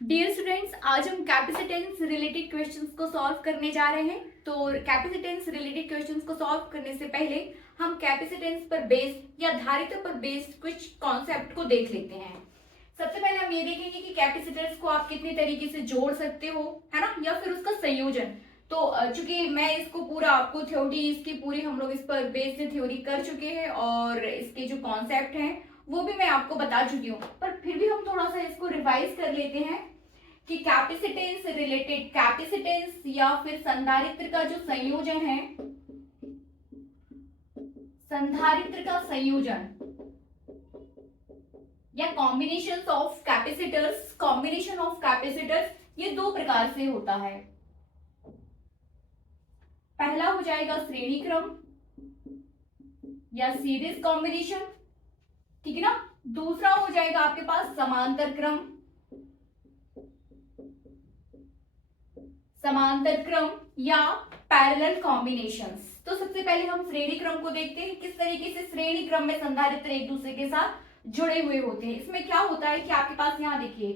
Dear students, आज हम capacitance related questions को सॉल्व करने जा रहे हैं। तो कैपेसिटेंस रिलेटेड क्वेश्चंस को सॉल्व करने से पहले हम कैपेसिटेंस पर बेस्ड या धारिता पर बेस्ड कुछ कॉन्सेप्ट को देख लेते हैं। सबसे पहले हम ये देखेंगे कि कैपेसिटर्स को आप कितने तरीके से जोड़ सकते हो, है ना, या फिर उसका संयोजन। तो चूंकि मैं इसको पूरा आपको थ्योरी इसकी पूरी हम लोग इस पर बेस्ड थ्योरी कर चुके हैं और इसके जो कॉन्सेप्ट हैं वो भी मैं आपको बता चुकी हूँ, पर फिर भी हम थोड़ा सा इसको रिवाइज कर लेते हैं कि कैपेसिटेंस रिलेटेड कैपेसिटेंस या फिर संधारित्र का जो संयोजन है, संधारित्र का संयोजन या कॉम्बिनेशन ऑफ कैपेसिटर्स ये दो प्रकार से होता है। पहला हो जाएगा श्रेणी क्रम या सीरीज कॉम्बिनेशन, ठीक है ना। दूसरा हो जाएगा आपके पास समांतर क्रम या पैरेलल कॉम्बिनेशंस। तो सबसे पहले हम श्रेणी क्रम को देखते हैं, किस तरीके से श्रेणी क्रम में संधारित्र एक दूसरे के साथ जुड़े हुए होते हैं। इसमें क्या होता है कि आपके पास यहाँ देखिए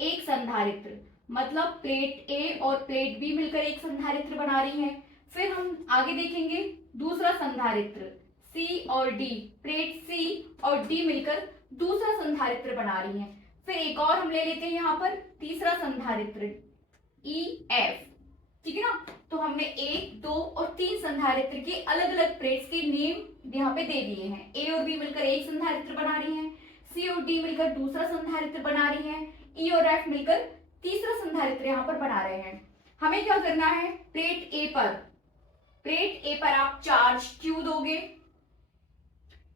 एक संधारित्र मतलब प्लेट ए और प्लेट बी मिलकर एक संधारित्र बना रही है। फिर हम आगे देखेंगे दूसरा संधारित्र सी और डी, प्लेट सी और डी मिलकर दूसरा संधारित्र बना रही है। फिर एक और हम ले लेते हैं यहाँ पर तीसरा संधारित्र ई एफ, ठीक है ना। तो हमने एक, दो और तीन संधारित्र के अलग अलग प्लेट्स के नेम यहाँ पे दे दिए हैं। ए और बी मिलकर एक संधारित्र बना रही हैं, सी और डी मिलकर दूसरा संधारित्र बना रही हैं, ई और एफ मिलकर तीसरा संधारित्र यहाँ पर बना रहे हैं। हमें क्या करना है, प्लेट ए पर आप चार्ज क्यू दोगे,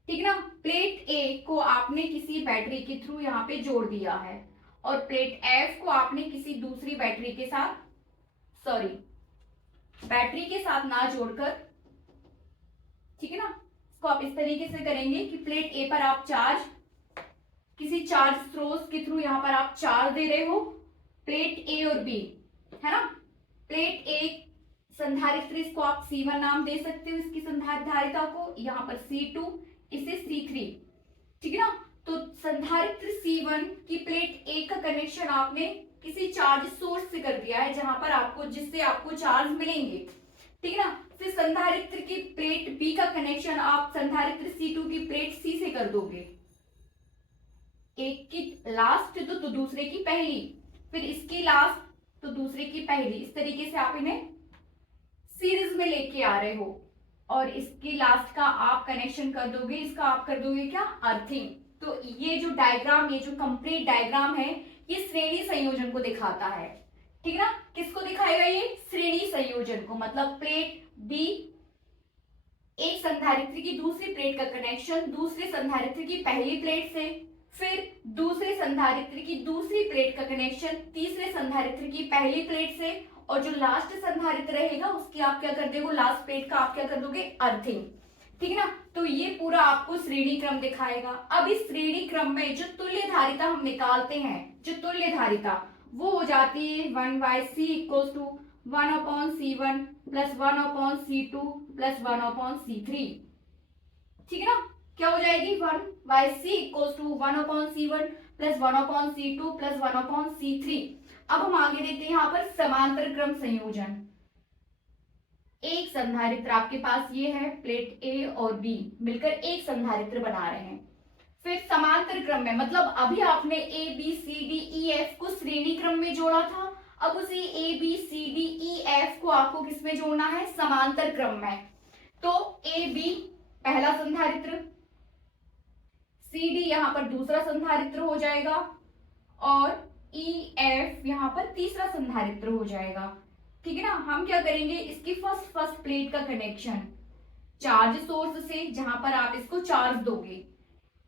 ठीक है ना। प्लेट ए को आपने किसी बैटरी के थ्रू यहाँ पे जोड़ दिया है और प्लेट एफ को आपने किसी दूसरी बैटरी के साथ बैटरी के साथ ना जोड़कर, ठीक है ना, इसको आप इस तरीके से करेंगे कि प्लेट ए पर आप चार्ज किसी चार्ज स्रोत के थ्रू यहां पर आप चार्ज दे रहे हो, प्लेट ए और बी, है ना। प्लेट ए संधारित्र, इसको आप C1 नाम दे सकते हो इसकी संधारिता को, यहाँ पर C2, इसे C3, ठीक है ना। तो संधारित्र C1 की प्लेट ए का कनेक्शन आपने किसी चार्ज सोर्स से कर दिया है जहां पर जिससे आपको चार्ज मिलेंगे, ठीक है ना। फिर संधारित्र की प्लेट बी का कनेक्शन आप संधारित्र C2 की प्लेट सी से कर दोगे, एक की लास्ट तो दूसरे की पहली, फिर इसकी लास्ट तो दूसरे की पहली। इस तरीके से आप इन्हें सीरीज में लेके आ रहे हो और इसकी लास्ट का आप कनेक्शन कर दोगे, इसका आप कर दोगे क्या, अर्थिंग। तो ये जो डायग्राम, ये जो कंप्लीट डायग्राम है, ये श्रेणी संयोजन को दिखाता है, ठीक है ना। किसको दिखाएगा, ये श्रेणी संयोजन को, मतलब प्लेट बी एक संधारित्र की दूसरी प्लेट का कनेक्शन दूसरे संधारित्र की पहली प्लेट से, फिर दूसरे संधारित्र की दूसरी प्लेट का कनेक्शन तीसरे संधारित्र की पहली प्लेट से, और जो लास्ट संधारित्र रहेगा उसकी आप क्या कर दोगे, लास्ट प्लेट का आप क्या कर दोगे, अर्थिंग, ठीक है ना। तो ये पूरा आपको श्रेणी क्रम दिखाएगा। अब इस श्रेणी क्रम में जो तुल्य धारिता हम निकालते हैं, जो तुल्य धारिता वो हो जाती है 1/c equals to 1/c1 plus 1/c2 plus 1/c3, ठीक है ना। क्या हो जाएगी, 1/c equals to 1/c1 plus 1/c2 plus 1/c3। अब हम आगे देखते हैं यहाँ पर समांतर क्रम संयोजन। एक संधारित्र आपके पास ये है, प्लेट ए और बी मिलकर एक संधारित्र बना रहे हैं। फिर समांतर क्रम में, मतलब अभी आपने A B C D E F को श्रेणी क्रम में जोड़ा था, अब उसी A B C D E F को आपको किसमें जोड़ना है, समांतर क्रम में। तो ए बी पहला संधारित्र, सी डी यहाँ पर दूसरा संधारित्र हो जाएगा और ई एफ यहाँ पर तीसरा संधारित्र हो जाएगा, ठीक है ना। हम क्या करेंगे, इसकी फर्स्ट प्लेट का कनेक्शन चार्ज सोर्स से, जहां पर आप इसको चार्ज दोगे,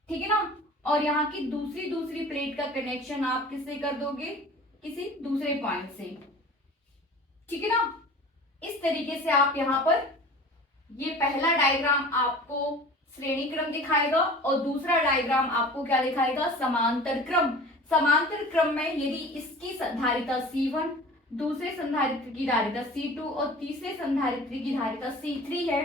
ठीक है ना, और यहाँ की दूसरी प्लेट का कनेक्शन आप किससे कर दोगे, किसी दूसरे पॉइंट से, ठीक है ना। इस तरीके से आप यहाँ पर, ये पहला डायग्राम आपको श्रेणी क्रम दिखाएगा और दूसरा डायग्राम आपको क्या दिखाएगा, समांतर क्रम। समांतर क्रम में यदि इसकी धारिता C1, दूसरे संधारित्र की धारिता C2 और तीसरे संधारित्र की धारिता C3 है,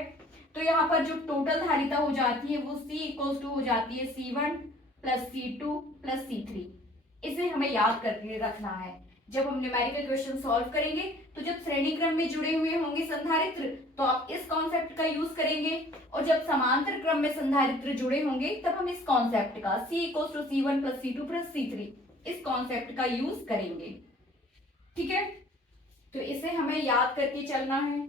तो यहाँ पर जो टोटल धारिता हो जाती है वो C इक्वल्स टू हो जाती है C1 plus C2 plus C3। इसे हमें याद करके रखना है। जब हम न्यूमेरिकल क्वेश्चन सॉल्व करेंगे तो जब श्रेणी क्रम में जुड़े हुए होंगे संधारित्र तो आप इस कॉन्सेप्ट का यूज करेंगे, और जब समांतर क्रम में संधारित्र जुड़े होंगे तब हम इस कॉन्सेप्ट का C=C1 + C2 + C3 इस कॉन्सेप्ट का यूज करेंगे। ठीक है, तो इसे हमें याद करके चलना है।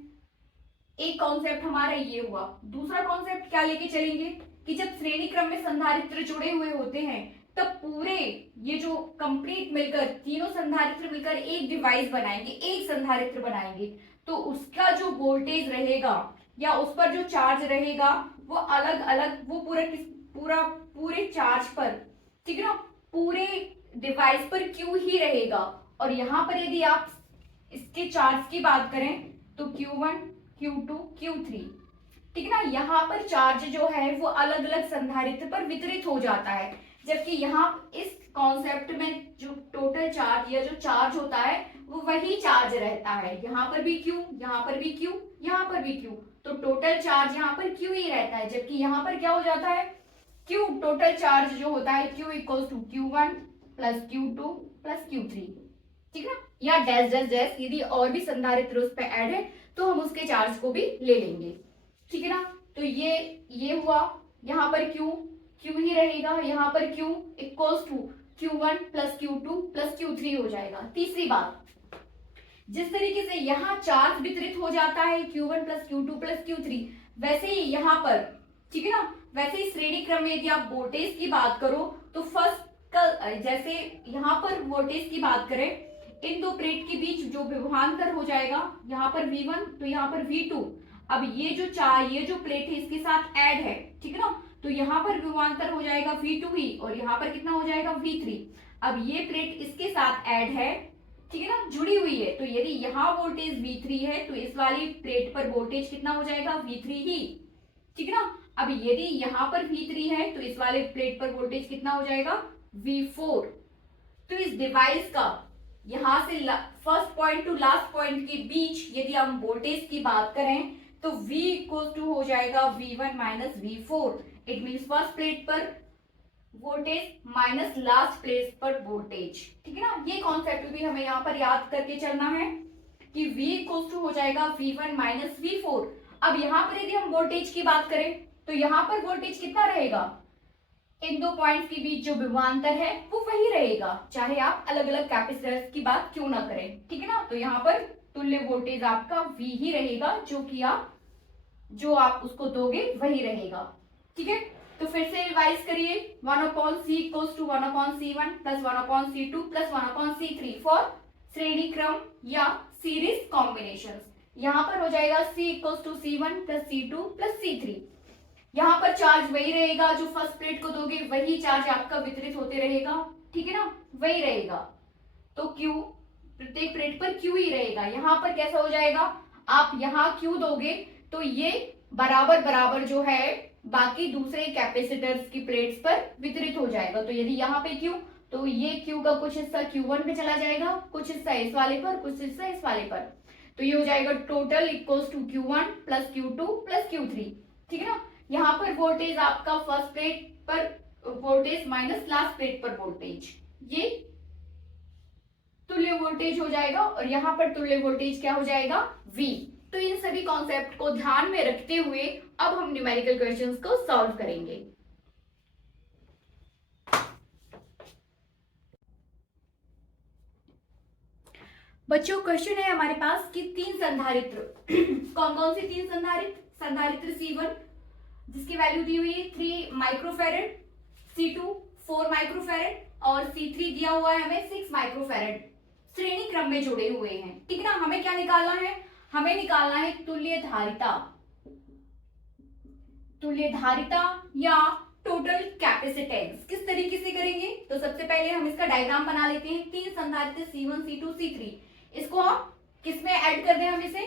एक कॉन्सेप्ट हमारा ये हुआ। दूसरा कॉन्सेप्ट क्या लेके चलेंगे कि जब श्रेणी क्रम में संधारित्र जुड़े हुए होते हैं तब पूरे ये जो कंप्लीट मिलकर तीनों संधारित्र मिलकर एक डिवाइस बनाएंगे, एक संधारित्र बनाएंगे, तो उसका जो वोल्टेज रहेगा या उस पर जो चार्ज रहेगा वो अलग अलग, वो पूरे चार्ज पर, ठीक है ना, पूरे डिवाइस पर क्यू ही रहेगा। और यहां पर यदि आप इसके चार्ज की बात करें तो Q1 Q2 Q3, ठीक है ना, यहाँ पर चार्ज जो है वो अलग अलग संधारित्र पर वितरित हो जाता है, जबकि यहाँ इस कॉन्सेप्ट में जो टोटल चार्ज या जो चार्ज होता है वो वही चार्ज रहता है। यहाँ पर भी Q, यहाँ पर भी Q, यहाँ पर भी Q, तो टोटल चार्ज यहाँ पर Q ही रहता है, जबकि यहाँ पर क्या हो जाता है Q, टोटल चार्ज जो होता है Q = Q1 + Q2 + Q3, ठीक है ना, या डैश डैश डैश, यदि और भी संधारित्र उस पर ऐड है तो हम उसके चार्ज को भी ले लेंगे, ठीक है ना। तो ये हुआ, यहाँ पर Q ही रहेगा, यहाँ पर Q = Q1 + Q2 + Q3 हो जाएगा। तीसरी बात, जिस तरीके से यहाँ चार्ज वितरित हो जाता है Q1 + Q2 + Q3, वैसे ही यहाँ पर, ठीक है ना, वैसे ही श्रेणी क्रम में यदि आप वोल्टेज की बात करो तो फर्स्ट जैसे यहाँ पर वोल्टेज की बात करें, इन दो प्लेट के बीच जो विभवांतर हो जाएगा, यहाँ पर V1 तो यहाँ पर V2, अब ये जो प्लेट है इसके साथ ऐड है, ठीक है ना, तो यहाँ पर विभवांतर हो जाएगा V2 ही, और यहाँ पर कितना हो जाएगा V3। अब ये प्लेट इसके साथ ऐड है, ठीक है ना, जुड़ी हुई है, तो यदि यहाँ वोल्टेज V3 है तो इस वाली प्लेट पर वोल्टेज कितना हो जाएगा V3 ही, ठीक है ना। अब यदि यहाँ पर V3 है तो इस वाले प्लेट पर वोल्टेज कितना हो जाएगा V4। तो इस डिवाइस का यहां से first point two last point के बीच यदि हम वोल्टेज की बात करें तो V = हो जाएगा V1 - V4। It means first plate पर वोल्टेज माइनस लास्ट प्लेट पर वोल्टेज, ठीक है ना। ये कॉन्सेप्ट भी हमें यहाँ पर याद करके चलना है कि V = हो जाएगा V1 - V4। अब यहाँ पर यदि हम वोल्टेज की बात करें तो यहाँ पर वोल्टेज कितना रहेगा, इन दो पॉइंट्स के बीच जो विभवांतर है वो वही रहेगा, चाहे आप अलग अलग कैपेसिटर्स की बात क्यों ना करें, ठीक है ना। तो यहाँ पर तुल्य वोल्टेज आपका V ही रहेगा, जो आप उसको दोगे वही रहेगा, ठीक है। तो फिर से रिवाइज करिए, 1/C = 1/C1 + 1/C2 + 1/C3 for श्रेणी क्रम या सीरीज कॉम्बिनेशंस। यहाँ पर हो जाएगा C = C1 + C2 + C3। यहाँ पर चार्ज वही रहेगा, जो फर्स्ट प्लेट को दोगे वही चार्ज आपका वितरित होते रहेगा, ठीक है ना, वही रहेगा। तो Q, प्रत्येक प्लेट पर Q ही रहेगा। यहाँ पर कैसा हो जाएगा, आप यहाँ Q दोगे तो ये बराबर बराबर जो है बाकी दूसरे कैपेसिटर्स की प्लेट्स पर वितरित हो जाएगा। तो यदि यहाँ पे Q, तो ये Q का कुछ हिस्सा Q1 पे चला जाएगा, कुछ हिस्सा इस वाले पर, कुछ हिस्सा इस वाले पर, तो ये हो जाएगा टोटल = Q1 + Q2 + Q3, ठीक है ना। यहाँ पर वोल्टेज आपका फर्स्ट प्लेट पर वोल्टेज माइनस लास्ट प्लेट पर वोल्टेज, ये तुल्य वोल्टेज हो जाएगा, और यहाँ पर तुल्य वोल्टेज क्या हो जाएगा V। तो इन सभी कॉन्सेप्ट को ध्यान में रखते हुए अब हम न्यूमेरिकल क्वेश्चंस को सॉल्व करेंगे। बच्चों क्वेश्चन है हमारे पास कि तीन संधारित्र कौन कौन सी तीन संधारित्र C1 जिसकी वैल्यू दी हुई है 3 माइक्रोफेरेड, C2 4 माइक्रोफेरेड और C3 दिया हुआ है हमें 6 माइक्रोफेरेड, श्रेणी क्रम में जुड़े हुए हैं, ठीक है ना। हमें क्या निकालना है, हमें निकालना है तुल्य धारिता या टोटल कैपेसिटेंस। किस तरीके से करेंगे, तो सबसे पहले हम इसका डायग्राम बना लेते हैं। तीन संधारित्र C1 C2 C3, इसको हम किस में ऐड कर दें, हम इसे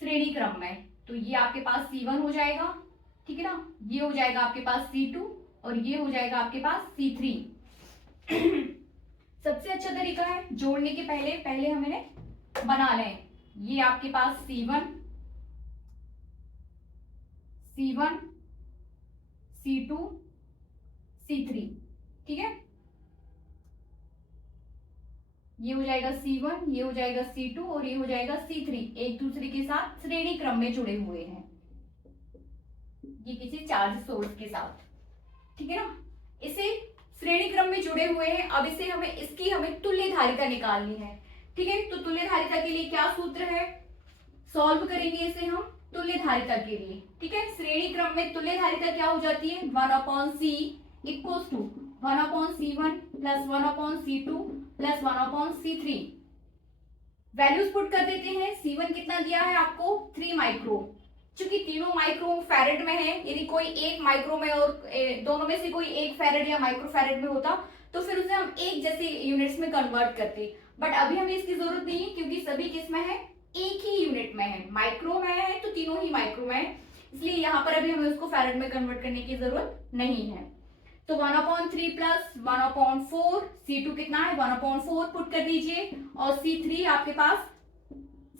श्रेणी क्रम में, तो ये आपके पास C1 हो जाएगा, ठीक है ना, ये हो जाएगा आपके पास C2 और ये हो जाएगा आपके पास C3। सबसे अच्छा तरीका है जोड़ने के पहले हमें बना लें, ये आपके पास C1 C2 C3, ठीक है। ये हो जाएगा C1, ये हो जाएगा C2 और ये हो जाएगा C3, एक दूसरे के साथ श्रेणी क्रम में जुड़े हुए हैं, ये किसी चार्ज सोर्स के साथ, ठीक है ना। इसे श्रेणी क्रम में जुड़े हुए हैं। अब इसे हमें तुल्य धारिता निकालनी है, ठीक है। तो तुल्य धारिता के लिए क्या सूत्र है, सॉल्व करेंगे इसे हम तुल्य धारिता के लिए, ठीक है। श्रेणी क्रम में तुल्य धारिता क्या हो जाती है, 1/C equals to 1/C1 plus 1/C2 plus 1/C3। Values put कर देते हैं। C1 कितना दिया है आपको, 3 माइक्रो, चूंकि तीनों माइक्रो फैरेड में है, यदि कोई एक माइक्रो में और दोनों में से कोई एक फैरेड या माइक्रो फैरेड में होता तो फिर उसे हम एक जैसे यूनिट्स में कन्वर्ट करते, बट अभी हमें इसकी जरूरत नहीं है क्योंकि सभी किस में है, एक ही यूनिट में है, माइक्रो में है तो तीनों ही माइक्रो में है, इसलिए यहाँ पर अभी हमें उसको फैरेड में कन्वर्ट करने की जरूरत नहीं है। तो 1/3 प्लस 1/4, C2 कितना है 1/4 पुट कर दीजिए और C3 आपके पास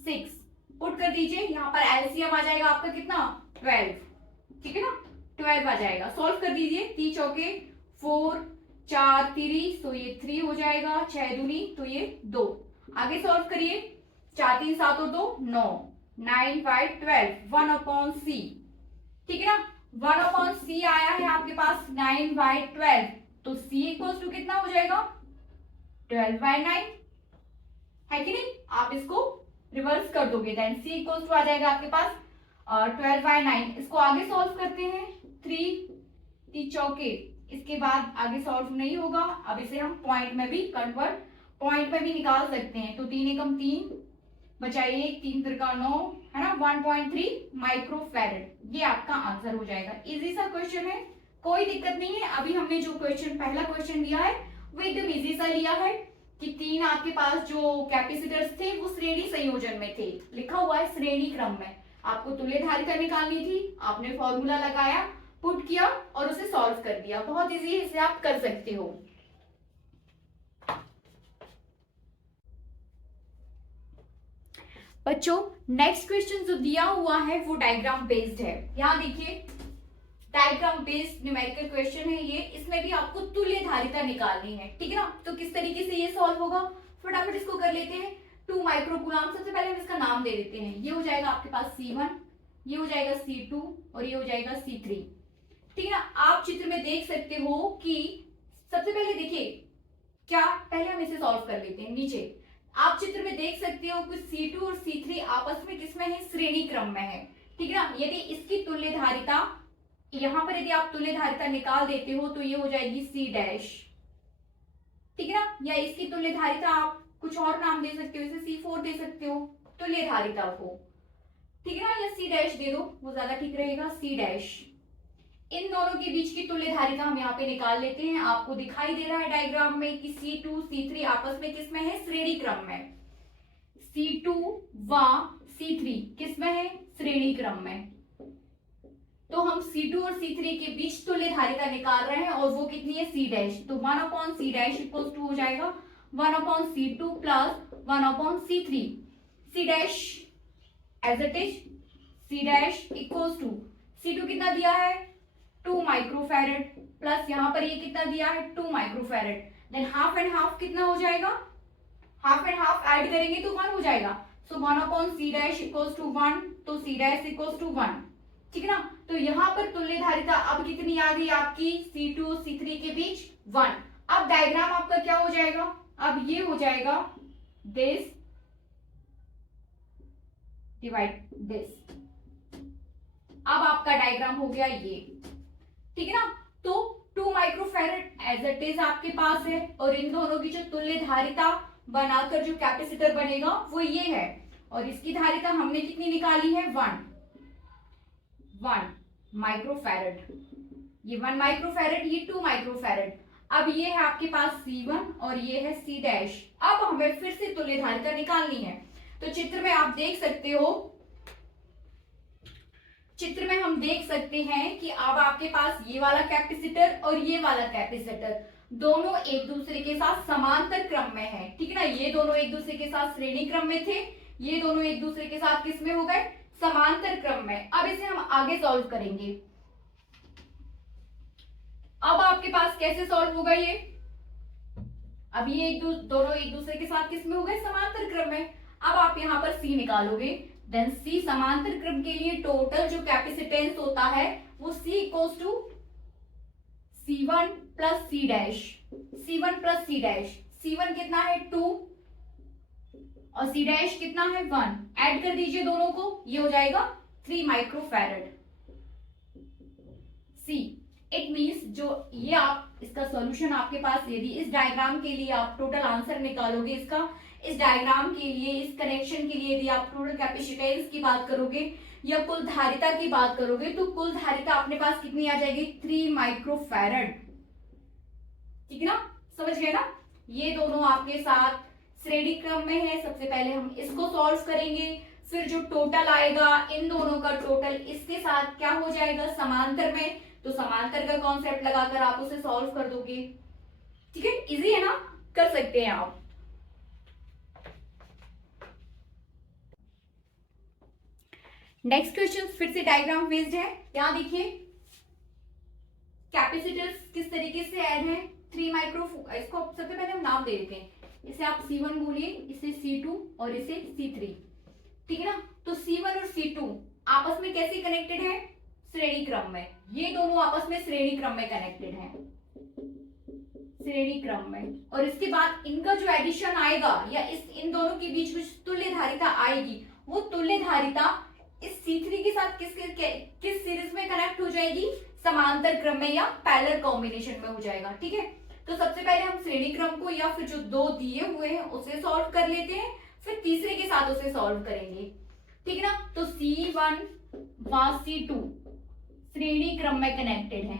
6 पुट कर दीजिए। यहाँ पर एलसीएम आ जाएगा आपका कितना, 12, ठीक है ना, 12 आ जाएगा। सॉल्व कर दीजिए, 3 चौके 4, 4 3, तो ये 3 हो जाएगा, 6 दूनी तो ये 2। आगे सॉल्व करिए, 4 3 7 और 2 9, 9 5 12, 1/C, ठीक है ना। 1/C आया है आपके पास 9/12, तो C इक्वल्स टू कितना हो जाएगा, 12/9, है कि नहीं। आप इसको रिवर्स कर दोगे, देन C इक्वल्स टू आ जाएगा आपके पास 12/9। इसको आगे सॉल्व करते हैं, 3 चौके, इसके बाद आगे सॉल्व नहीं होगा। अब इसे हम पॉइंट में भी पॉइंट में भी निकाल सकते हैं। तो 3 एकम 3 बचाइए, 3 त्रिका 9, है ना, 1.3 माइक्रो फैरेड, ये आपका आंसर हो जाएगा। इजी सा क्वेश्चन है, कोई दिक्कत नहीं है। अभी हमने जो पहला क्वेश्चन लिया है वो एकदम इजी सा लिया है कि 3 आपके पास जो कैपेसिटर्स थे वो श्रेणी संयोजन में थे, लिखा हुआ है श्रेणी क्रम में। आपको तुल्य धारिता निकालनी थी, आपने फॉर्मूला लगाया, पुट किया और उसे सॉल्व कर दिया। बहुत इजी है, इसे आप कर सकते हो। बच्चों नेक्स्ट क्वेश्चन जो दिया हुआ है वो डायग्राम बेस्ड है। यहाँ देखिए, डायग्राम बेस्ड न्यूमेरिकल क्वेश्चन है ये, इसमें भी आपको तुल्य धारिता निकालनी है, ठीक है ना। तो किस तरीके से ये सॉल्व होगा, फटाफट इसको कर लेते हैं। 2 माइक्रो कूलम, सबसे पहले हम इसका नाम दे देते हैं। ये हो जाएगा आपके पास C1, ये हो जाएगा C2 और ये हो जाएगा C3, ठीक है ना। आप चित्र में देख सकते हो कि सबसे पहले देखिए क्या, पहले हम इसे सॉल्व कर लेते हैं। नीचे आप चित्र में देख सकते हो कि C2 और C3 आपस में किसमें है, श्रेणी क्रम में है, ठीक है ना। यदि इसकी तुल्य धारिता, यहां पर यदि आप तुल्य धारिता निकाल देते हो तो ये हो जाएगी C', ठीक है ना। या इसकी तुल्य धारिता आप कुछ और नाम दे सकते हो, इसे C4 दे सकते हो तुल्य धारिता को, ठीक है ना, या C' दे दो, वो ज्यादा ठीक रहेगा, C'। इन दोनों के बीच की तुल्य धारिता हम यहाँ पे निकाल लेते हैं। आपको दिखाई दे रहा है डायग्राम में कि C2 C3 आपस में किसमें है, श्रेणी क्रम में। C2 व C3 किसमें है, श्रेणी क्रम में। तो हम C2 और C3 के बीच तुल्य धारिता निकाल रहे हैं और वो कितनी है, C'। तो 1/C' इक्वल्स टू हो जाएगा 1/C2 plus 1/C3। C' as it is, C' equals to C2 कितना दिया है, 2 माइक्रोफैरेड प्लस यहाँ पर ये कितना दिया है, 2 microfarad. Than half and half कितना हो जाएगा, हाफ एंड हाफ ऐड करेंगे तो 1 हो जाएगा। सो 1/C' इक्वल्स टू 1, तो C' इक्वल्स टू 1, ठीक है ना। तो यहाँ पर तुल्य धारिता अब कितनी आ गई आपकी, C2 C3 के बीच 1। अब डायग्राम आपका क्या हो जाएगा, अब ये हो जाएगा दिस डिवाइड दिस। अब आपका डायग्राम हो गया ये, ठीक है ना। तो 2 माइक्रोफैरेड एज इट इज आपके पास है और इन दोनों की जो तुल्य धारिता बनाकर जो कैपेसिटर बनेगा वो ये है, और इसकी धारिता हमने कितनी निकाली है, 1 माइक्रोफैरेड। ये 1 माइक्रोफैरेड, ये 2 माइक्रोफैरेड। अब ये है आपके पास C1 और ये है C'। अब हमें फिर से तुल्य धारिता निकालनी है। तो चित्र में आप देख सकते हो, चित्र में हम देख सकते हैं कि अब आपके पास ये वाला कैपेसिटर और ये वाला कैपेसिटर दोनों एक दूसरे के साथ समांतर क्रम में है, ठीक है ना। ये दोनों एक दूसरे के साथ श्रेणी क्रम में थे, ये दोनों एक दूसरे के साथ किस में हो गए, समांतर क्रम में। अब इसे हम आगे सॉल्व करेंगे। अब आपके पास कैसे सॉल्व होगा ये, अब ये दोनों एक दूसरे के साथ किस में हो गए, समांतर क्रम में। अब आप यहाँ पर C निकालोगे, देन C समांतर क्रम के लिए टोटल जो कैपेसिटेंस होता है वो C equals to C1 plus C dash, C1 plus C dash. C1 कितना है 2 और C डैश कितना है 1, ऐड कर दीजिए दोनों को, ये हो जाएगा 3 माइक्रोफैरड। C इट मीन्स जो ये आप इसका सॉल्यूशन आपके पास, यदि इस डायग्राम के लिए आप टोटल आंसर निकालोगे इसका, इस डायग्राम के लिए, इस कनेक्शन के लिए यदि आप टोटल कैपेसिटेंस की बात करोगे या कुल धारिता की बात करोगे तो कुल धारिता अपने पास कितनी आ जाएगी, 3 माइक्रोफैरड। ठीक है ना, समझ गए ना। ये दोनों आपके साथ श्रेणी क्रम में है। सबसे पहले हम इसको सॉल्व करेंगे, फिर जो टोटल आएगा इन दोनों का टोटल इसके साथ क्या हो जाएगा, समांतर में, तो समांतर का कॉन्सेप्ट लगाकर आप उसे सॉल्व कर दोगे। ठीक है, इजी है ना, कर सकते हैं आप। नेक्स्ट क्वेश्चन फिर से डायग्राम बेस्ड है। यहाँ देखिए कैपेसिटर्स किस तरीके से ऐड है, 3 माइक्रो, इसको सबसे पहले हम नाम दे देते हैं, इसे आप C1 बोलिए, इसे C2 और इसे C3। ठीक है ना, तो C1 और C2 आपस में कैसे कनेक्टेड है, श्रेणी क्रम में। ये दोनों आपस में श्रेणी क्रम में कनेक्टेड हैं, श्रेणी क्रम में। और इसके बाद इनका जो एडिशन आएगा या इन दोनों के बीच में तुल्य धारिता आएगी, वो तुल्य धारिता इस C3 के साथ किस सीरीज में कनेक्ट हो जाएगी, समांतर क्रम में या पैरेलल कॉम्बिनेशन में हो जाएगा। ठीक है, तो सबसे पहले हम श्रेणी क्रम को या फिर जो दो दिए हुए हैं उसे सॉल्व कर लेते हैं, फिर तीसरे के साथ उसे सॉल्व करेंगे। ठीक है ना, तो C1 व C2 श्रेणी क्रम में कनेक्टेड है,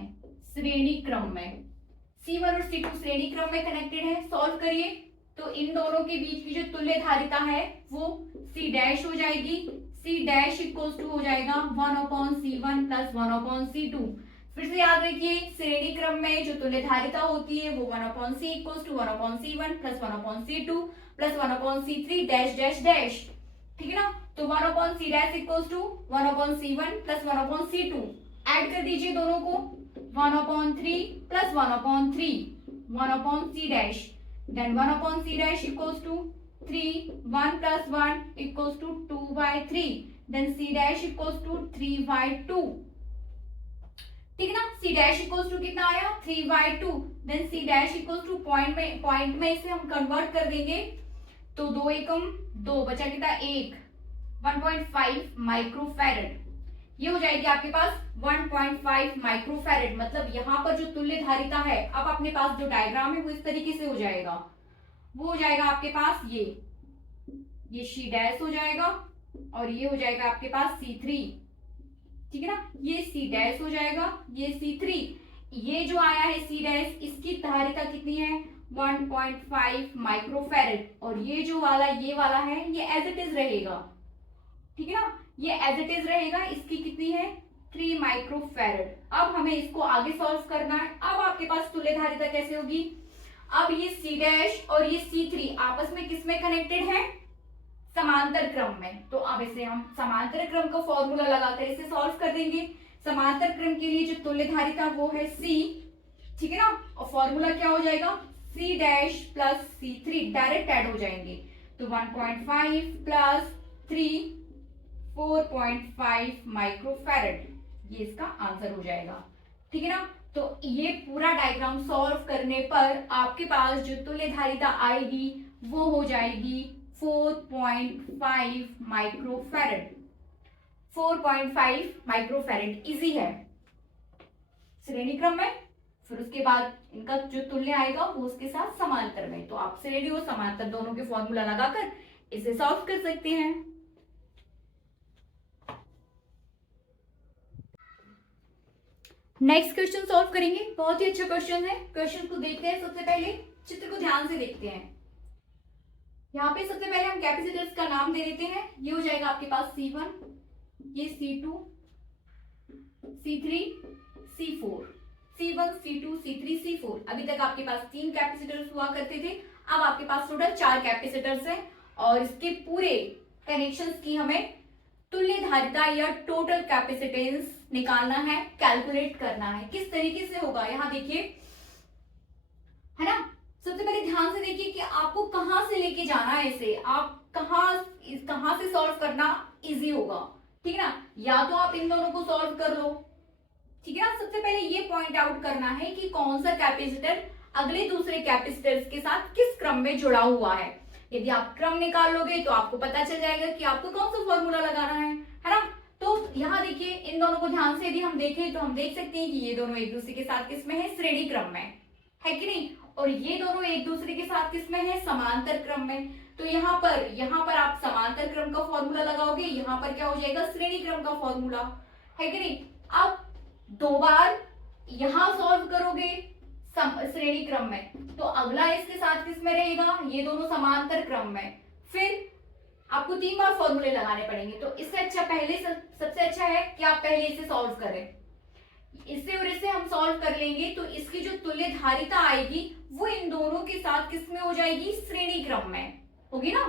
श्रेणी क्रम में C1 और C2 श्रेणी क्रम में कनेक्टेड है। सॉल्व करिए तो इन दोनों के बीच की जो तुल्य धारिता है वो C डैश हो जाएगी, C डैश इक्वल्स टू हो जाएगा 1/C1 प्लस 1/C2। फिर से याद रखिए श्रेणी क्रम में जो तुल्य धारिता होती है वो 1/C equals to 1/C1 plus 1/C2 plus 1/C3 dash dash dash. ठीक है ना, तो 1/C dash equals to 1/C1 plus 1/C2, add कर दीजिए दोनों को, 1/3 plus 1/3 1/C dash, then 1/C dash equals to 3, 1 plus 1 equals to 2/3, then C dash equals to 3/2। ठीक है ना, C डैश इक्वल्स टू कितना आया, 3/2, then C dash equals to point में इसे हम कन्वर्ट कर देंगे तो 2 एकम 2 बचा कितना 1, 1.5 माइक्रोफैरड। ये हो जाएगी आपके पास 1.5 माइक्रोफैरड। मतलब यहाँ पर जो तुल्य धारिता है, अब अपने पास जो डायग्राम है वो इस तरीके से हो जाएगा, वो हो जाएगा आपके पास ये C डैश हो जाएगा और ये हो जाएगा आपके पास C3। ठीक है ना, ये C डैश हो जाएगा, ये C3, ये जो आया है C डैश, इसकी धारिता कितनी है 1.5 माइक्रोफैरड, और ये जो वाला ये वाला है ये एज इट इज रहेगा। ठीक है ना, ये एज इट इज रहेगा, इसकी कितनी है 3 माइक्रोफैरड। अब हमें इसको आगे सॉल्व करना है। अब आपके पास तुल्य धारिता कैसे होगी, अब ये C डैश और ये C3 आपस में किस में कनेक्टेड है, समांतर क्रम में। तो अब इसे हम समांतर क्रम का फॉर्मूला लगाकर इसे सॉल्व कर देंगे। समांतर क्रम के लिए जो तुल्य धारिता वो है C। ठीक है ना, और फॉर्मूला क्या हो जाएगा, C dash plus C3 direct add हो जाएंगे, तो 1.5 प्लस 3 4.5 माइक्रोफैरड, ये इसका आंसर हो जाएगा। ठीक है ना, तो ये पूरा डायग्राम सॉल्व करने पर आपके पास जो तुल्य धारिता आएगी वो हो जाएगी 4.5 माइक्रोफैरड। 4.5 माइक्रोफैरड इजी है श्रेणी क्रम में, फिर उसके बाद इनका जो तुल्य आएगा वो उसके साथ समांतर में। तो आप श्रेणी और समांतर दोनों के फॉर्मूला लगाकर इसे सॉल्व कर सकते हैं। नेक्स्ट क्वेश्चन सॉल्व करेंगे, बहुत ही अच्छा क्वेश्चन है। क्वेश्चन को देखते हैं, सबसे पहले चित्र को ध्यान से देखते हैं। यहाँ पे सबसे पहले हम कैपेसिटर्स का नाम दे देते हैं। ये हो जाएगा आपके पास C1, ये C2, C3, C4, C1, C2, C3, C4। अभी तक आपके पास 3 कैपेसिटर्स हुआ करते थे, अब आपके पास टोटल 4 कैपेसिटर्स हैं और इसके पूरे कनेक्शंस की हमें तुल्य धारिता या टोटल कैपेसिटेंस निकालना है, कैलकुलेट करना है। किस तरीके से होगा यहाँ देखिए, है ना, सबसे पहले ध्यान से देखिए लेके जाना है इसे, आप कहाँ से सॉल्व करना इजी होगा, ठीक है ना। या तो आप इन दोनों को सॉल्व कर लो, ठीक है ना। सबसे पहले ये पॉइंट आउट करना है कि कौन सा कैपेसिटर अगले दूसरे कैपेसिटर्स के साथ किस क्रम में जुड़ा हुआ है। यदि आप क्रम निकाल लोगे तो आपको पता चल जाएगा कि आपको कौन सा फॉर्मूला लगाना है ना। तो यहाँ देखिए, इन दोनों को ध्यान से यदि हम देखें तो हम देख सकते हैं कि ये दोनों एक दूसरे के साथ किस में है, श्रेणी क्रम में है कि नहीं। और ये दोनों एक दूसरे के साथ किस में है, समांतर क्रम में। तो यहाँ पर आप समांतर क्रम का फॉर्मूला लगाओगे, यहाँ पर क्या हो जाएगा, श्रेणी क्रम का फॉर्मूला, है कि नहीं। अब दो बार यहां सॉल्व करोगे श्रेणी क्रम में, तो अगला इसके साथ किस में रहेगा, ये दोनों समांतर क्रम में। फिर आपको 3 बार फॉर्मूले लगाने पड़ेंगे। तो इससे अच्छा सबसे अच्छा है कि आप पहले इसे सॉल्व करें। इससे और इससे हम सॉल्व कर लेंगे तो इसकी जो तुल्य धारिता आएगी वो इन दोनों के साथ किस में हो जाएगी, श्रेणी क्रम में होगी ना।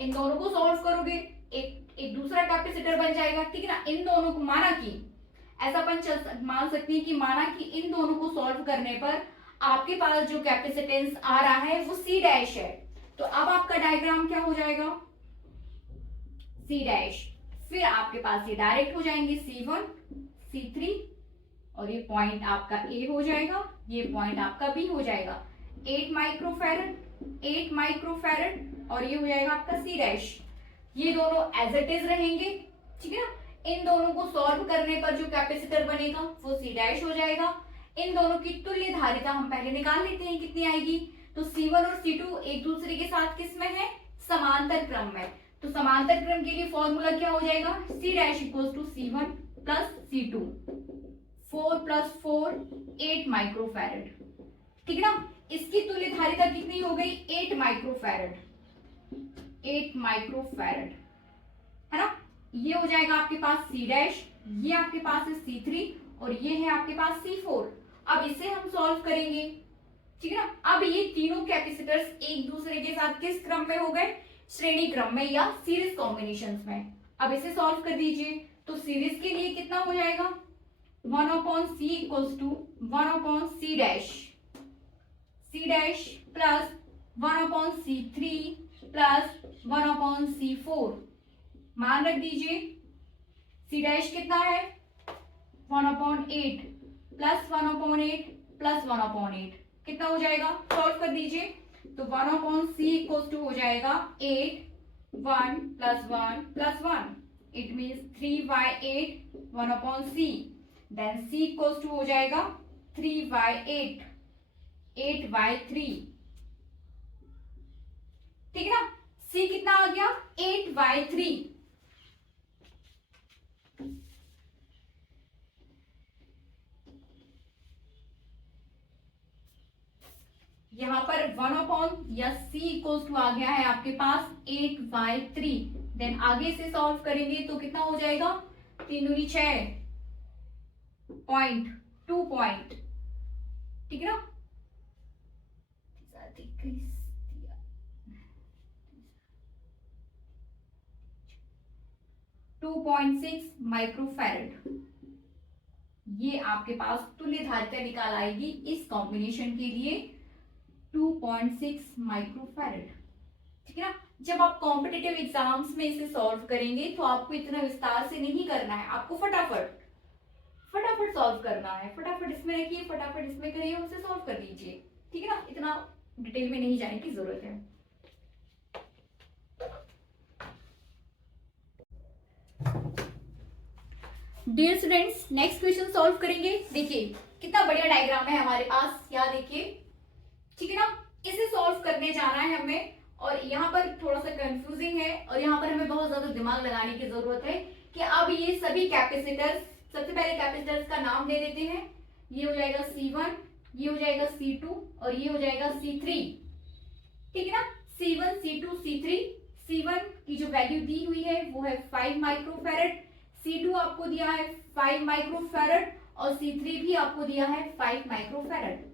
इन दोनों को सॉल्व करोगे, एक दूसरा कैपेसिटर बन जाएगा, ठीक है ना। इन दोनों को ऐसा अपन मान सकते हैं कि माना कि इन दोनों को सॉल्व करने पर आपके पास जो कैपेसिटेंस आ रहा है वो C डैश है। तो अब आपका डायग्राम क्या हो जाएगा, C डैश। फिर आपके पास ये डायरेक्ट हो जाएंगे C1 C3 और ये पॉइंट आपका A हो जाएगा, ये पॉइंट आपका B हो जाएगा। 8 माइक्रोफैरड और ये हो जाएगा आपका C डैश। ये दोनों एज इट इज रहेंगे, ठीक है ना। इन दोनों को सॉल्व करने पर जो कैपेसिटर बनेगा वो C डैश हो जाएगा। इन दोनों की तुल्य धारिता हम पहले निकाल लेते हैं कितनी आएगी। तो C1 और C2 एक दूसरे के साथ किस में है, समांतर क्रम में। तो समांतर क्रम के लिए फॉर्मूला क्या हो जाएगा, C dash equals to C1 plus C2, 4 plus 4 8 microfarad, ठीक है ना। इसकी तुल्य धारिता कितनी हो गई, 8 माइक्रोफैरड, है ना। ये हो जाएगा आपके पास C डैश, ये आपके पास है C3 और ये है आपके पास C4। अब इसे हम सॉल्व करेंगे, ठीक है ना। अब ये तीनों कैपेसिटर्स एक दूसरे के साथ किस क्रम में हो गए, श्रेणी क्रम में या सीरीज कॉम्बिनेशंस में। अब इसे सॉल्व कर दीजिए। तो सीरीज के लिए कितना हो जाएगा, 1/c equals to 1/c dash plus 1/c3 plus 1/c4। मान रख दीजिए C डैश कितना है, 1/8 प्लस 1/8 प्लस 1/8 कितना हो जाएगा, सॉल्व कर दीजिए। तो 1/c इक्वल्स टू हो जाएगा 8 1 plus 1 plus 1, it means 3/8 1/c। Then c equals to हो जाएगा 3/8 8/3, ठीक है ना। c कितना आ गया, 8/3। यहां पर 1/, या c इक्वल्स टू आ गया है आपके पास 8/3। देन आगे से सॉल्व करेंगे तो कितना हो जाएगा, 3 दूनी 6 2 पॉइंट, ठीक है ना। 2.6 माइक्रोफैरड ये आपके पास तुल्य धारिता निकाल आएगी इस कॉम्बिनेशन के लिए, 2.6 माइक्रोफैरड, ठीक है ना। जब आप कॉम्पिटिटिव एग्जाम्स में इसे सॉल्व करेंगे तो आपको इतना विस्तार से नहीं करना है, आपको फटाफट सॉल्व करना है। फटाफट इसमें रखिए, फटाफट इसमें करिए, उसे सॉल्व कर लीजिए, ठीक है ना। इतना डिटेल में नहीं जाने की जरूरत है। Dear students, next question solve करेंगे। देखिए कितना बढ़िया डायग्राम है हमारे पास, यहाँ देखिए, ठीक है ना। इसे सॉल्व करने जाना है हमें और यहाँ पर थोड़ा सा कंफ्यूजिंग है और यहाँ पर हमें बहुत ज्यादा दिमाग लगाने की जरूरत है कि अब ये सभी कैपेसिटर्स, सबसे पहले कैपेसिटर्स का नाम दे देते हैं। ये हो जाएगा C1, ये हो जाएगा C2 और ये हो जाएगा C3, ठीक है ना। C1 C2 C3, C1 की जो वैल्यू दी हुई है वो है 5 माइक्रोफैरड, C2 आपको दिया है 5 माइक्रोफैरड और C3 भी आपको दिया है 5 माइक्रोफैरड।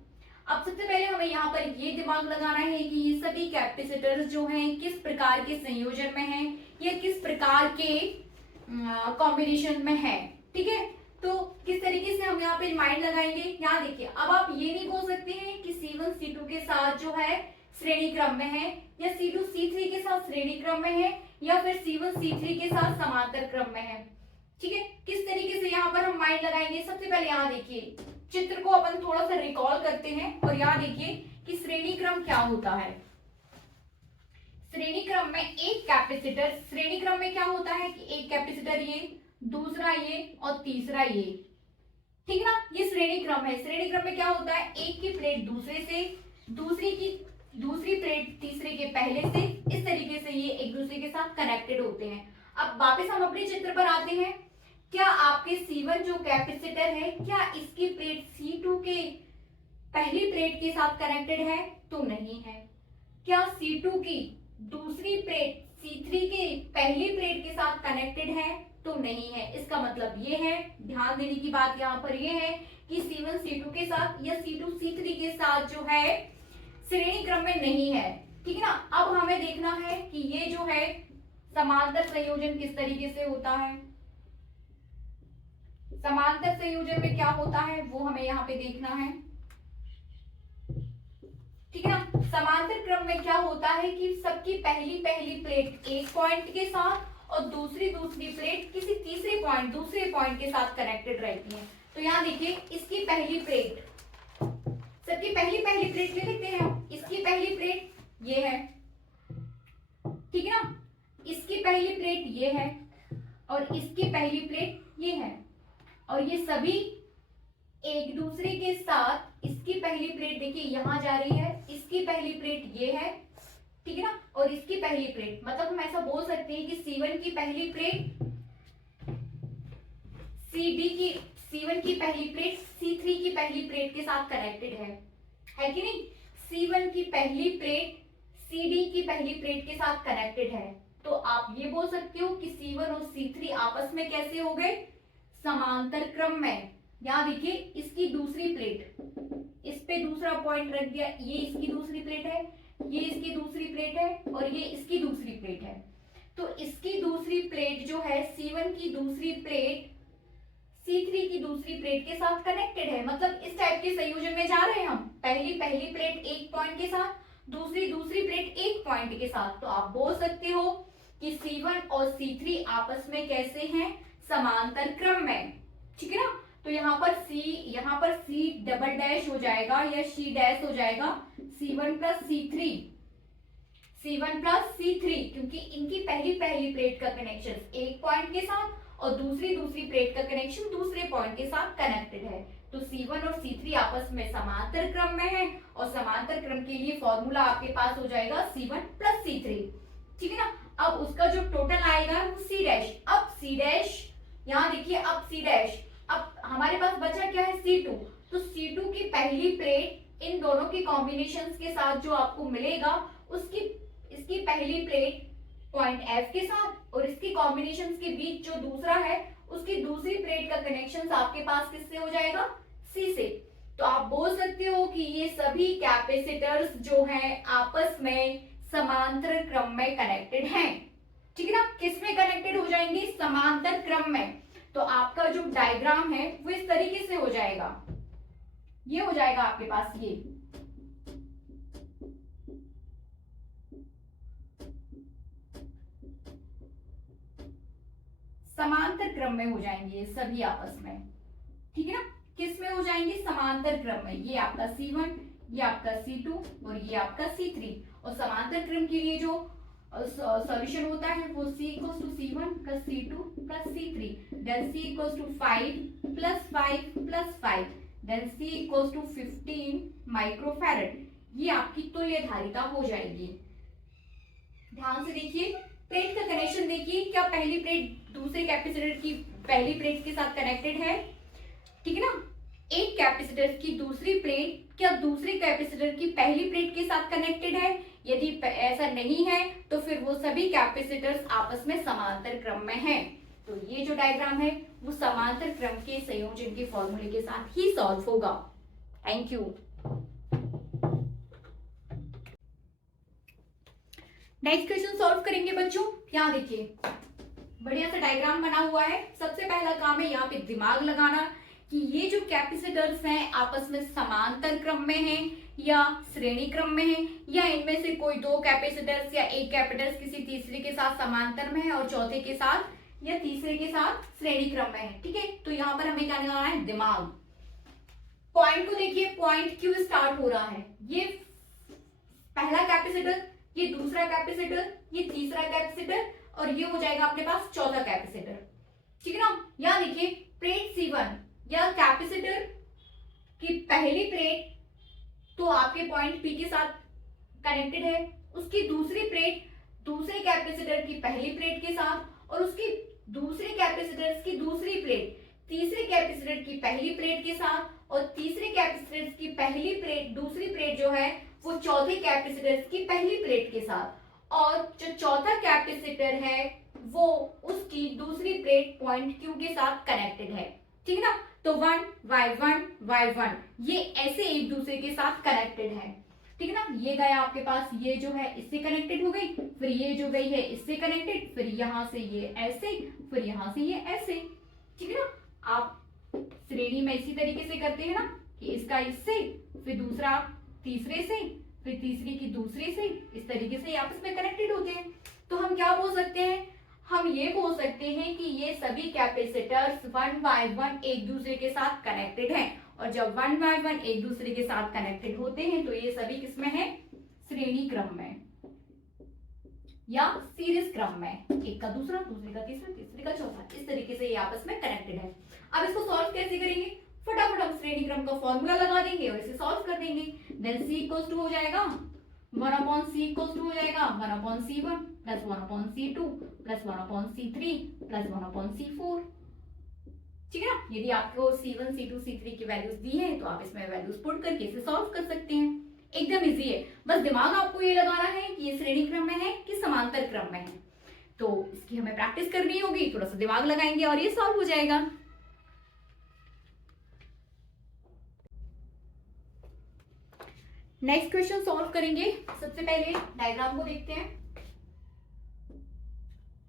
अब सबसे पहले हमें यहाँ पर ये दिमाग लगाना है कि ये सभी कैपेसिटर्स जो हैं किस प्रकार के संयोजन में हैं या किस प्रकार के कॉम्बिनेशन में है, ठीक है। तो किस तरीके से हम यहाँ पे माइंड लगाएंगे, यहाँ देखिए। अब आप ये नहीं बोल सकते हैं कि C1 C2 के साथ जो है श्रेणी क्रम में है, या C2 C3 के साथ श्रेणी क्रम में है, या फिर C1 C3 के साथ समांतर क्रम में है। ठीक है, किस तरीके से यहाँ पर हम माइंड लगाएंगे? सबसे पहले यहाँ देखिए, चित्र को अपन थोड़ा सा रिकॉल करते हैं और यहाँ देखिए कि श्रेणी क्रम क्या होता है। श्रेणी क्रम में एक कैपेसिटर, श्रेणी क्रम में क्या होता है कि एक कैपेसिटर ये, दूसरा ये और तीसरा ये, ठीक है ना, ये श्रेणी क्रम है। श्रेणी क्रम में क्या होता है, एक की प्लेट दूसरे से, दूसरी प्लेट तीसरे के पहले से, इस तरीके से ये एक दूसरे के साथ कनेक्टेड होते हैं। अब वापस हम अपने चित्र पर आते हैं। क्या आपके C1 जो कैपेसिटर है, क्या इसकी प्लेट C2 के पहली प्लेट के साथ कनेक्टेड है? तो नहीं है। क्या C2 की दूसरी प्लेट C3 के पहली प्लेट के साथ कनेक्टेड है? तो नहीं है। इसका मतलब ये है, ध्यान देने की बात यहाँ पर ये है कि C1 C2 के साथ या C2 C3 के साथ जो है श्रेणी क्रम में नहीं है। ठीक है ना। अब हमें देखना है कि ये जो है समांतर संयोजन किस तरीके से होता है। समांतर संयोजन में क्या होता है वो हमें यहाँ पे देखना है। ठीक है ना। समांतर क्रम में क्या होता है कि सबकी पहली प्लेट एक पॉइंट के साथ और दूसरी प्लेट किसी दूसरे पॉइंट के साथ कनेक्टेड रहती है। तो यहाँ देखिए, इसकी पहली प्लेट, सबकी पहली प्लेट ले लेते हैं हम। इसकी पहली प्लेट ये है, ठीक है ना, इसकी पहली प्लेट ये है और इसकी पहली प्लेट ये है, और ये सभी एक दूसरे के साथ, इसकी पहली प्लेट देखिए यहां जा रही है, इसकी पहली प्लेट ये है, ठीक है ना, और इसकी पहली प्लेट, मतलब हम ऐसा बोल सकते हैं कि C1 की पहली प्लेट C1 की पहली प्लेट C3 की पहली प्लेट के साथ कनेक्टेड है कि नहीं। C1 की पहली प्लेट CD की पहली प्लेट के साथ कनेक्टेड है। तो आप ये बोल सकते हो कि C1 और C3 आपस में कैसे हो गए, समांतर क्रम में। यहाँ देखिए, इसकी दूसरी प्लेट, इस पे दूसरा पॉइंट रख दिया, ये इसकी दूसरी प्लेट है, ये इसकी दूसरी प्लेट है और ये इसकी दूसरी प्लेट है। तो इसकी दूसरी प्लेट जो है, C1 की दूसरी प्लेट C3 की दूसरी प्लेट के साथ कनेक्टेड है। मतलब इस टाइप के संयोजन में जा रहे हैं हम, पहली प्लेट एक पॉइंट के साथ, दूसरी प्लेट एक पॉइंट के साथ। तो आप बोल सकते हो कि C1 और C3 आपस में कैसे हैं, समांतर क्रम में। ठीक है ना। तो यहाँ पर C डबल डैश हो जाएगा या C डैश हो जाएगा, C1 प्लस C3, क्योंकि इनकी पहली प्लेट का कनेक्शन एक पॉइंट के साथ और दूसरी प्लेट का कनेक्शन दूसरे पॉइंट के साथ कनेक्टेड है। तो C1 और C3 आपस में समांतर क्रम में है, और समांतर क्रम के लिए फॉर्मूला आपके पास हो जाएगा C1 प्लस C3। ठीक है ना। अब उसका जो टोटल आएगा वो C डैश। अब C डैश, यहाँ देखिए, अब C डैश, अब हमारे पास बचा क्या है, C2। तो C2 की पहली प्लेट इन दोनों के कॉम्बिनेशंस के साथ जो आपको मिलेगा, इसकी पहली प्लेट पॉइंट F के साथ और इसकी कॉम्बिनेशंस के बीच जो दूसरा है, उसकी दूसरी प्लेट का कनेक्शन आपके पास किससे हो जाएगा, C से। तो आप बोल सकते हो कि ये सभी कैपेसिटर्स जो हैं आपस में समांतर क्रम में कनेक्टेड हैं। ठीक है ना। किस में कनेक्टेड हो जाएंगे, समांतर क्रम में। तो आपका जो डायग्राम है वो इस तरीके से हो जाएगा, ये हो जाएगा आपके पास, ये समांतर क्रम में हो जाएंगे सभी आपस में। ठीक है ना। किस में हो जाएंगे, समांतर क्रम में। ये आपका C1, ये आपका C2 और ये आपका C3। और समांतर क्रम के लिए जो सॉल्यूशन होता है वो C equals to C1 plus C2 plus C3, then C equals to 5 plus 5 plus 5, then C equals to 15 microfarad. ये आपकी तुल्य धारिता हो जाएगी। ध्यान से देखिए, प्लेट का कनेक्शन देखिए, क्या पहली प्लेट दूसरे कैपेसिटर की पहली प्लेट के साथ कनेक्टेड है। ठीक है ना। एक कैपेसिटर की दूसरी प्लेट क्या दूसरे कैपेसिटर की पहली प्लेट के साथ कनेक्टेड है। यदि ऐसा नहीं है तो फिर वो सभी कैपेसिटर्स आपस में समांतर क्रम में हैं। तो ये जो डायग्राम है वो समांतर क्रम के संयोजन के फॉर्मूले के साथ ही सॉल्व होगा। Thank you. Next question solve करेंगे बच्चों। यहाँ देखिए, बढ़िया सा डायग्राम बना हुआ है। सबसे पहला काम है यहाँ पे दिमाग लगाना कि ये जो कैपेसिटर्स हैं आपस में समांतर क्रम में हैं, या श्रेणी क्रम में है, या इनमें से कोई दो कैपेसिटर्स या एक कैपेसिटर किसी तीसरे के साथ समांतर में है और चौथे के साथ या तीसरे के साथ श्रेणी क्रम में है। ठीक है, तो यहाँ पर हमें क्या लगाना है, दिमाग। पॉइंट को देखिए, पॉइंट क्यों स्टार्ट हो रहा है, ये पहला कैपेसिटर, ये दूसरा कैपेसिटर, ये तीसरा कैपेसिटर और ये हो जाएगा अपने पास चौथा कैपेसिटर। ठीक है ना, यहाँ देखिए प्लेट C1 या कैपेसिटर की पहली प्लेट तो आपके पॉइंट P के साथ कनेक्टेड है, उसकी दूसरी प्लेट दूसरे कैपेसिटर की पहली प्लेट के साथ और उसकी दूसरे कैपेसिटर की दूसरी प्लेट तीसरे कैपेसिटर की पहली प्लेट के साथ और तीसरे कैपेसिटर की पहली प्लेट दूसरी प्लेट जो है वो चौथे कैपेसिटर की पहली प्लेट के साथ और जो चौथा कैपेसिटर है वो उसकी दूसरी प्लेट पॉइंट Q के साथ कनेक्टेड है। ठीक है ना, तो 1y1 ये ऐसे एक दूसरे के साथ कनेक्टेड है। ठीक है ना, ये गया आपके पास, ये जो है इससे कनेक्टेड हो गई, फिर ये जो गई है इससे कनेक्टेड, फिर यहां से ये ऐसे, फिर यहां से ये ऐसे। ठीक है ना, आप श्रेणी में इसी तरीके से करते हैं ना कि इसका इससे, फिर दूसरा तीसरे से, फिर तीसरी की दूसरे से, इस तरीके से आपस में कनेक्टेड होते हैं। तो हम क्या बोल सकते हैं, हम ये बोल सकते हैं कि ये सभी कैपेसिटर्स 1y1 एक दूसरे के साथ कनेक्टेड हैं और जब 1y1 एक दूसरे के साथ कनेक्टेड होते हैं तो ये सभी किसमें है, श्रेणी क्रम में या सीरीज क्रम में, एक का दूसरा, दूसरे का तीसरा, तीसरे का चौथा, इस तरीके से ये आपस में कनेक्टेड है। अब इसको सॉल्व कैसे करेंगे, फटाफट हम श्रेणी क्रम का फॉर्मूला लगा देंगे और इसे सॉल्व कर देंगे। देन C इक्वल्स टू हो जाएगा 1/C इक्वल्स टू हो जाएगा 1/C1 plus 1/C2 plus 1/C3 plus 1/C4। ठीक है ना, यदि आपको C1 C2 C3 की वैल्यूज दी है तो आप इसमें वैल्यूज पुट करके इसे सॉल्व कर सकते हैं। एकदम इजी है, बस दिमाग आपको ये लगाना है कि ये श्रेणी क्रम में है कि समांतर क्रम में है। तो इसकी हमें प्रैक्टिस करनी होगी, थोड़ा सा दिमाग लगाएंगे और ये सॉल्व हो जाएगा। नेक्स्ट क्वेश्चन सॉल्व करेंगे। सबसे पहले डायग्राम को देखते हैं।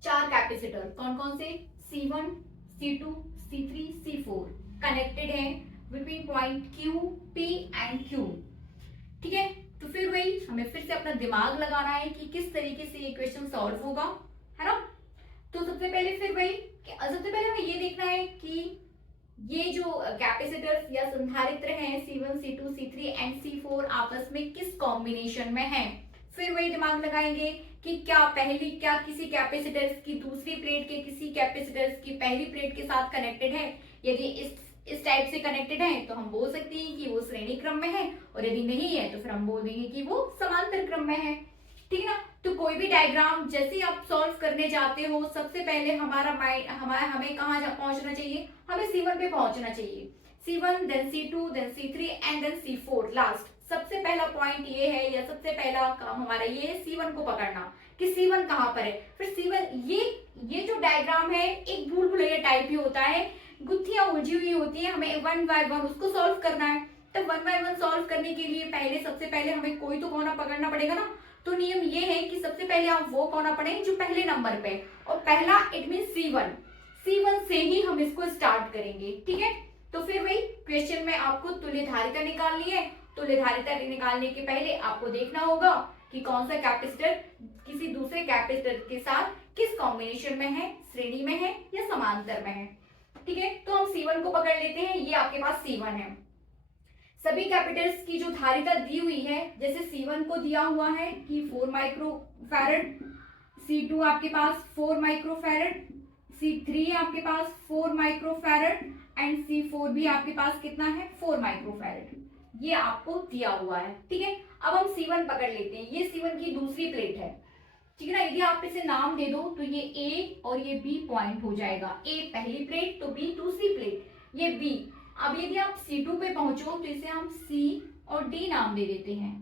चार कैपेसिटर कौन कौन से, C1 C2 C3 C4 connected है between point Q P and Q। ठीक है, तो फिर वही हमें फिर से अपना दिमाग लगाना है कि किस तरीके से ये क्वेश्चन सॉल्व होगा, है ना। तो सबसे पहले फिर वही सबसे पहले हमें ये देखना है कि ये जो कैपेसिटर्स या संधारित्र हैं C1 C2 C3 and C4 आपस में किस कॉम्बिनेशन में हैं। फिर वही दिमाग लगाएंगे कि क्या किसी कैपेसिटर्स की दूसरी प्लेट के किसी कैपेसिटर्स की पहली प्लेट के साथ कनेक्टेड है। यदि इस टाइप से कनेक्टेड है तो हम बोल सकते हैं कि वो श्रेणी क्रम में है और यदि नहीं है तो फिर हम बोल देंगे कि वो समांतर क्रम में है। ठीक है ना, तो कोई भी डायग्राम जैसे आप सॉल्व करने जाते हो सबसे पहले हमें कहाँ पहुंचना चाहिए, हमें C1 पे पहुंचना चाहिए। C1 then C2 then C3 and then C4 last. सबसे पहला पॉइंट ये है या सबसे पहला काम हमारा ये है C1 को पकड़ना कि C1 कहाँ पर है। फिर C1 ये जो डायग्राम है एक भूल भुलैया टाइप ही होता है, गुत्थियां उलझी हुई होती है, हमें 1 by 1 उसको सॉल्व करना है। तो 1 by 1 सॉल्व करने के लिए सबसे पहले हमें कोई तो कोना पकड़ना पड़ेगा ना। तो नियम ये है कि सबसे पहले आप वो कोना पढ़ें जो पहले नंबर पे, और पहला इट मीन C1 से ही हम इसको स्टार्ट करेंगे। ठीक है, तो फिर वही क्वेश्चन में आपको तुल्य धारिता निकालनी है। तुल्य धारिता निकालने के पहले आपको देखना होगा कि कौन सा कैपेसिटर किसी दूसरे कैपेसिटर के साथ किस कॉम्बिनेशन में है, श्रेणी में है या समांतर में है। ठीक है, तो हम C1 को पकड़ लेते हैं, ये आपके पास C1 है। सभी कैपेसिटर्स की जो धारिता दी हुई है, जैसे C1 को दिया हुआ है कि 4 माइक्रोफैरड, C2 आपके पास 4 माइक्रोफैरड, C3 आपके पास 4 माइक्रोफैरड एंड C4 भी आपके पास कितना है 4 माइक्रोफैरड, ये आपको दिया हुआ है। ठीक है, अब हम C1 पकड़ लेते हैं, ये C1 की दूसरी प्लेट है। ठीक है ना, यदि आप इसे नाम दे दो तो ये A और ये B पॉइंट हो जाएगा। A पहली प्लेट तो B दूसरी प्लेट, ये B। अब यदि आप C2 पे पहुंचो तो इसे हम C और D नाम दे देते हैं।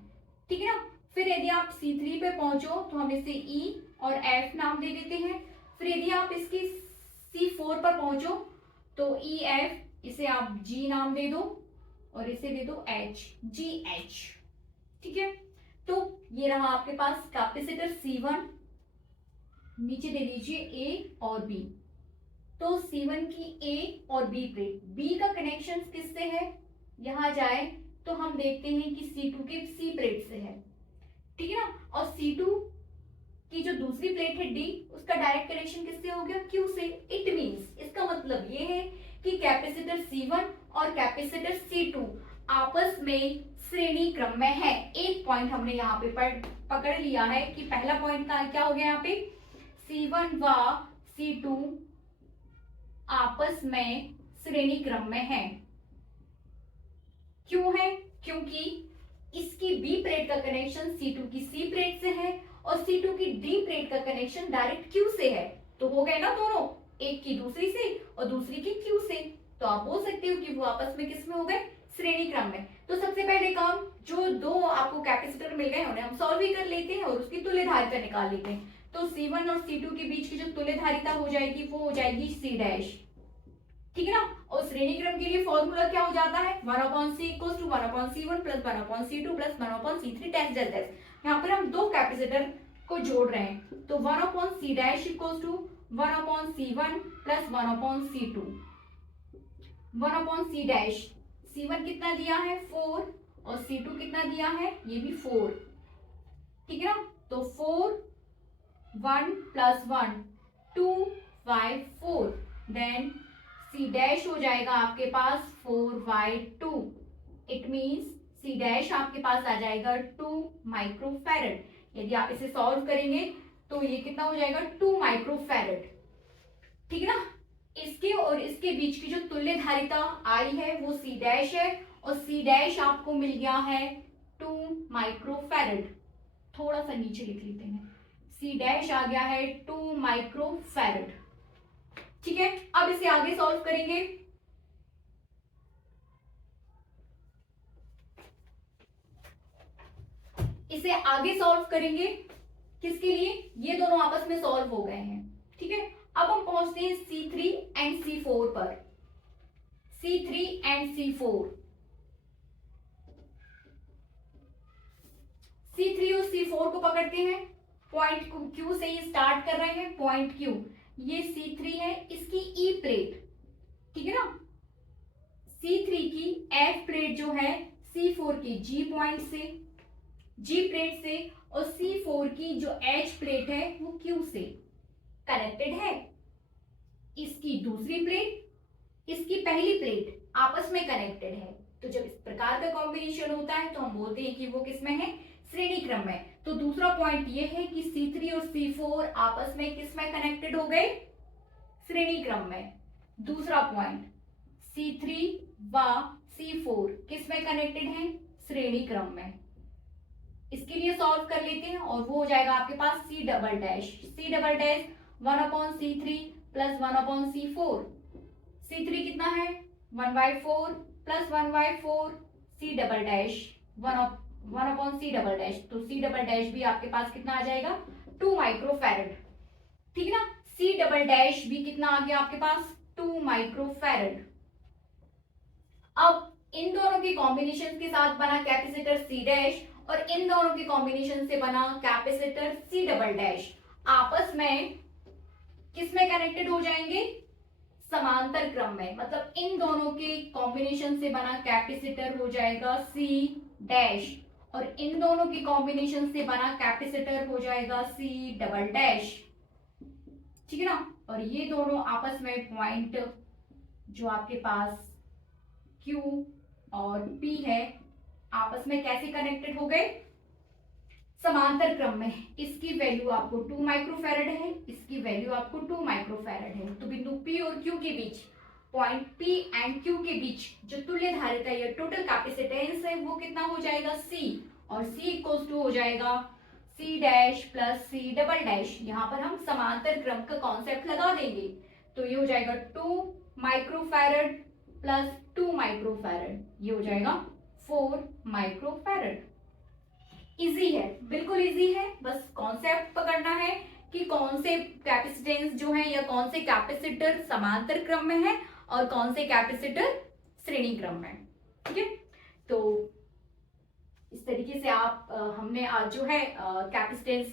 ठीक है ना, फिर यदि आप C3 पे पहुंचो तो हम इसे E और F नाम दे देते हैं। फिर यदि आप इसकी C4 पर पहुंचो तो EF, इसे आप G नाम दे दो और इसे दे दो H, GH। ठीक है, तो ये रहा आपके पास कैपेसिटर C1, नीचे दे दीजिए A और B। तो C1 की A और B प्लेट, B का कनेक्शन किससे है, यहां जाए तो हम देखते हैं कि C2 के C प्लेट से है, ठीक है ना। और C2 की जो दूसरी प्लेट है D, उसका डायरेक्ट कनेक्शन किससे हो गया, Q से। इट मींस, इसका मतलब ये है कि कैपेसिटर C1 और कैपेसिटर C2 आपस में श्रेणी क्रम में है। एक पॉइंट हमने यहाँ पे पकड़ लिया है कि पहला पॉइंट क्या हो गया यहाँ पे, C1 व C2 आपस में श्रेणी क्रम में है। क्यों है, क्योंकि इसकी B प्लेट का कनेक्शन C2 की C प्लेट से है और C2 की D प्लेट का कनेक्शन डायरेक्ट Q से है। तो हो गए ना दोनों, एक की दूसरी से और दूसरी की Q से। तो आप बोल सकते हो कि वो आपस में किस में हो गए, श्रेणी क्रम में। तो सबसे पहले काम, जो दो आपको कैपेसिटर मिल गए उन्हें हम सॉल्व भी कर लेते हैं और उसकी तुल्य धारिता निकाल लेते हैं। तो C1 और C2 के बीच की जो तुल्य धारिता हो जाएगी वो हो जाएगी C डैश, ठीक है ना। और श्रेणी क्रम के लिए फॉर्मूला क्या हो जाता है, 1/c equals to 1/c1 plus 1/c2 plus 1/c3 dash dash dash. यहाँ पर हम दो कैपेसिटर को जोड़ रहे हैं, तो 1/c dash equals to 1/c1 plus 1/c2। 1/c dash, C1 कितना दिया है 4 और C2 कितना दिया है, ये भी 4, ठीक है ना। तो 4 1 प्लस 1 2 5 4, देन C डैश हो जाएगा आपके पास 4/2। इट मींस C डैश आपके पास आ जाएगा 2 माइक्रोफैरड। यदि आप इसे सॉल्व करेंगे तो ये कितना हो जाएगा, 2 माइक्रोफैरड, ठीक है ना। इसके और इसके बीच की जो तुल्य धारिता आई है वो C डैश है और C डैश आपको मिल गया है 2 माइक्रोफैरड। थोड़ा सा नीचे लिख लेते हैं, C डैश आ गया है 2 माइक्रोफैरड, ठीक है। अब इसे आगे सॉल्व करेंगे। इसे आगे सॉल्व करेंगे किसके लिए, ये दोनों आपस में सॉल्व हो गए हैं, ठीक है। अब हम पहुंचते हैं C3 एंड C4 पर। C3 एंड C4, C3 और C4 को पकड़ते हैं, पॉइंट Q से ही स्टार्ट कर रहे हैं। पॉइंट Q, ये C3 है, इसकी E प्लेट, ठीक है ना। C3 की F प्लेट जो है C4 की G पॉइंट से, G प्लेट से, और C4 की जो H प्लेट है वो Q से कनेक्टेड है। इसकी दूसरी प्लेट, इसकी पहली प्लेट आपस में कनेक्टेड है। तो जब इस प्रकार का कॉम्बिनेशन होता है तो हम बोलते हैं कि वो किसमें है, श्रेणी क्रम में। तो दूसरा पॉइंट ये है कि C3 और C4 आपस में किसमें कनेक्टेड हो गए, श्रेणी क्रम में। दूसरा पॉइंट, C3 व C4 किसमें कनेक्टेड है, श्रेणी क्रम में। इसके लिए सॉल्व कर लेते हैं और वो हो जाएगा आपके पास C double dash, C double dash 1/C3 plus 1/C4। C3 कितना है 1/4 plus 1/4, C double dash 1/C double dash. तो C डबल डैश भी आपके पास कितना आ जाएगा, 2 माइक्रोफैरड, ठीक है ना। C डबल डैश भी कितना आ गया आपके पास, 2 माइक्रोफैरड। अब इन दोनों के कॉम्बिनेशन के साथ बना कैपेसिटर C डैश और इन दोनों के कॉम्बिनेशन से बना कैपेसिटर C डबल डैश आपस में किसमें कनेक्टेड हो जाएंगे, समांतर क्रम में। मतलब इन दोनों के कॉम्बिनेशन से बना कैपेसिटर हो जाएगा C डैश और इन दोनों के कॉम्बिनेशन से बना कैपेसिटर हो जाएगा C डबल डैश, ठीक है ना। और ये दोनों आपस में पॉइंट जो आपके पास Q और P है आपस में कैसे कनेक्टेड हो गए, समांतर क्रम में। इसकी वैल्यू आपको 2 माइक्रोफैरड है, इसकी वैल्यू आपको 2 माइक्रोफैरड है। तो बिंदु P और Q के बीच, पॉइंट P एंड Q के बीच जो तुल्य धारिता या टोटल कैपेसिटेंस है वो कितना हो जाएगा, C, और C इक्वल्स टू हो जाएगा C dash plus C double dash. यहाँ पर हम समांतर क्रम का कॉन्सेप्ट लगा देंगे, तो ये हो जाएगा 2 माइक्रोफैरड प्लस 2 माइक्रोफैरड, ये हो जाएगा 4 माइक्रोफैरड। इजी है, बिल्कुल इजी है, बस कॉन्सेप्ट पकड़ना है कि कौन से कैपेसिटेंस जो है या कौन से कैपेसिटर समांतर क्रम में है और कौन से कैपेसिटर श्रेणी क्रम में, ठीक है। तो इस तरीके से आप हमने आज जो है कैपेसिटेंस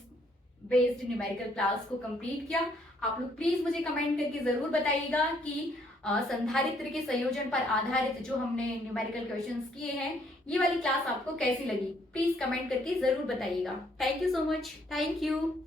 बेस्ड न्यूमेरिकल क्लास को कंप्लीट किया। आप लोग प्लीज मुझे कमेंट करके जरूर बताइएगा कि संधारित्र के संयोजन पर आधारित जो हमने न्यूमेरिकल क्वेश्चंस किए हैं, ये वाली क्लास आपको कैसी लगी प्लीज कमेंट करके जरूर बताइएगा। Thank you so much. Thank you.